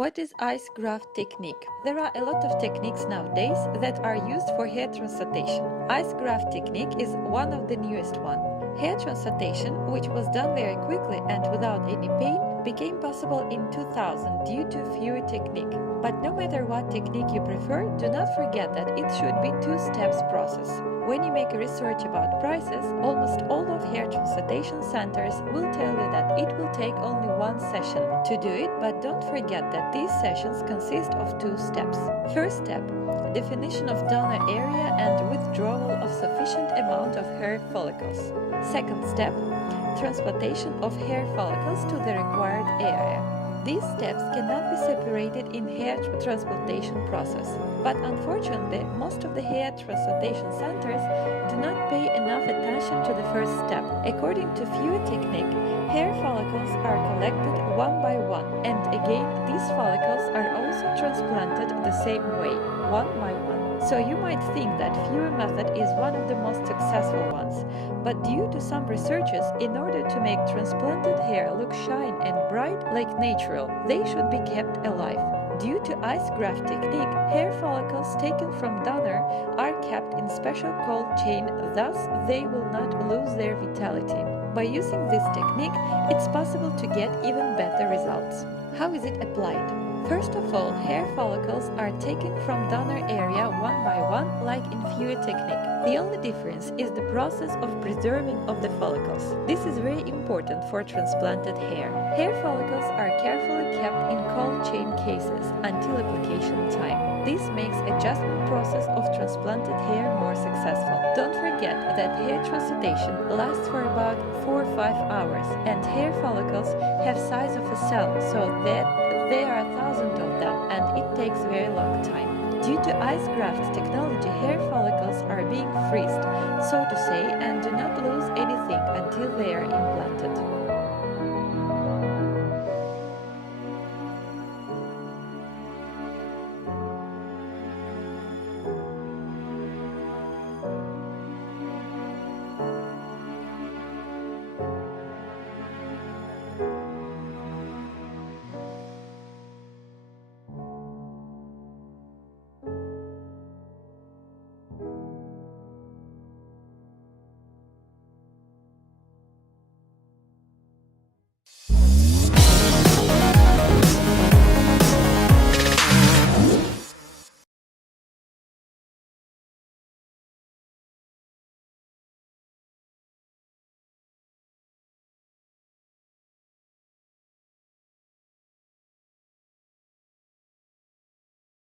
What is ice graft technique? There are a lot of techniques nowadays that are used for hair transplantation. Ice graft technique is one of the newest one. Hair transplantation, which was done very quickly and without any pain, became possible in 2000 due to HAİR technique. But no matter what technique you prefer, do not forget that it should be two-steps process. When you make a research about prices, almost all of hair transplantation centers will tell you that it will take only one session to do it, but don't forget that these sessions consist of two steps. First step, definition of donor area and withdrawal of sufficient amount of hair follicles. Second step, transplantation of hair follicles to the required area. These steps cannot be separated in hair transplantation process, but unfortunately, most of the hair transplantation centers do not pay enough attention to the first step. According to HAİR technique, hair follicles are collected one by one, and again, these follicles are also transplanted the same way, one by one. So you might think that HAİR method is one of the most successful ones, but due to some researches, in order to make transplanted hair look shine and bright like natural, they should be kept alive. Due to ice graft technique, hair follicles taken from donor are kept in special cold chain, thus they will not lose their vitality. By using this technique, it's possible to get even better results. How is it applied? First of all, hair follicles are taken from donor area one by one like in HAİR technique. The only difference is the process of preserving of the follicles. This is very important for transplanted hair. Hair follicles are carefully kept in cold chain cases until application time. This makes adjustment process of transplanted hair more successful. Don't forget that hair transplantation lasts for about 4 or 5 hours, and hair follicles have size of a cell, so that there are thousands of them, and it takes very long time. Due to ice graft technology, hair follicles are being freezed, so to say, and do not lose anything until they are implanted.